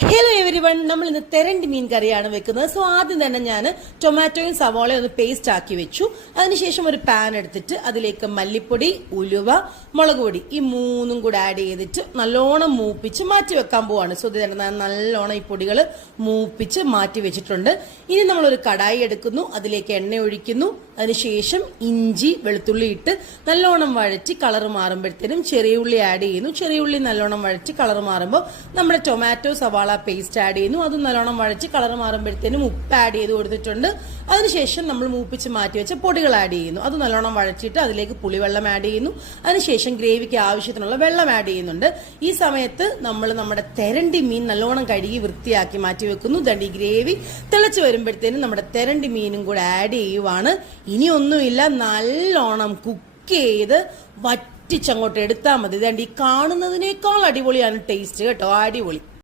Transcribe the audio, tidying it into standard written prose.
Hello every one, നമ്മൾ ഇന്ന് തെരണ്ടി മീൻ കറിയാണ് വെക്കുന്നത്. സോ ആദ്യം തന്നെ ഞാൻ ടൊമാറ്റോയും സവോളയും ഒന്ന് പേസ്റ്റ് ആക്കി വെച്ചു. അതിനുശേഷം ഒരു പാൻ എടുത്തിട്ട് അതിലേക്ക് മല്ലിപ്പൊടി, ഉലുവ, മുളക് പൊടി ഈ മൂന്നും കൂടെ ആഡ് ചെയ്തിട്ട് നല്ലോണം മൂപ്പിച്ച് മാറ്റി വെക്കാൻ പോവാണ്. സോ ഇത് നല്ലോണം ഈ പൊടികൾ മൂപ്പിച്ച് മാറ്റി വെച്ചിട്ടുണ്ട്. ഇനി നമ്മളൊരു കടായി എടുക്കുന്നു, അതിലേക്ക് എണ്ണ ഒഴിക്കുന്നു. അതിനുശേഷം ഇഞ്ചി വെളുത്തുള്ളി ഇട്ട് നല്ലോണം വഴറ്റി കളർ മാറുമ്പോഴത്തേനും ചെറിയ ഉള്ളി ആഡ് ചെയ്യുന്നു. ചെറിയ ഉള്ളി നല്ലോണം വഴറ്റി കളർ മാറുമ്പോൾ നമ്മുടെ ടൊമാറ്റോ സവാള പേസ്റ്റ് ആഡ് ചെയ്യുന്നു. അതും നല്ലോണം വഴറ്റി കളർ മാറുമ്പോഴത്തേനും ഉപ്പ് ആഡ് ചെയ്ത് കൊടുത്തിട്ടുണ്ട്. അതിനുശേഷം നമ്മൾ മൂപ്പിച്ച് മാറ്റി വെച്ച പൊടികൾ ആഡ് ചെയ്യുന്നു. അത് നല്ലോണം വഴറ്റിയിട്ട് അതിലേക്ക് പുളിവെള്ളം ആഡ് ചെയ്യുന്നു. അതിനുശേഷം ഗ്രേവിക്ക് ആവശ്യത്തിനുള്ള വെള്ളം ആഡ് ചെയ്യുന്നുണ്ട്. ഈ സമയത്ത് നമ്മൾ നമ്മുടെ തെരണ്ടി മീൻ നല്ലോണം കഴുകി വൃത്തിയാക്കി മാറ്റി വെക്കുന്നു. ദണ്ടി ഗ്രേവി തിളച്ച് വരുമ്പോഴത്തേനും നമ്മുടെ തെരണ്ടി മീനും കൂടെ ആഡ് ചെയ്യുവാണ്. ഇനി ഒന്നുമില്ല, നല്ലോണം കുക്ക് ചെയ്ത് വറ്റിച്ചങ്ങോട്ട് എടുത്താൽ മതി. ദണ്ടി കാണുന്നതിനേക്കാൾ അടിപൊളിയാണ് ടേസ്റ്റ് കേട്ടോ, അടിപൊളി.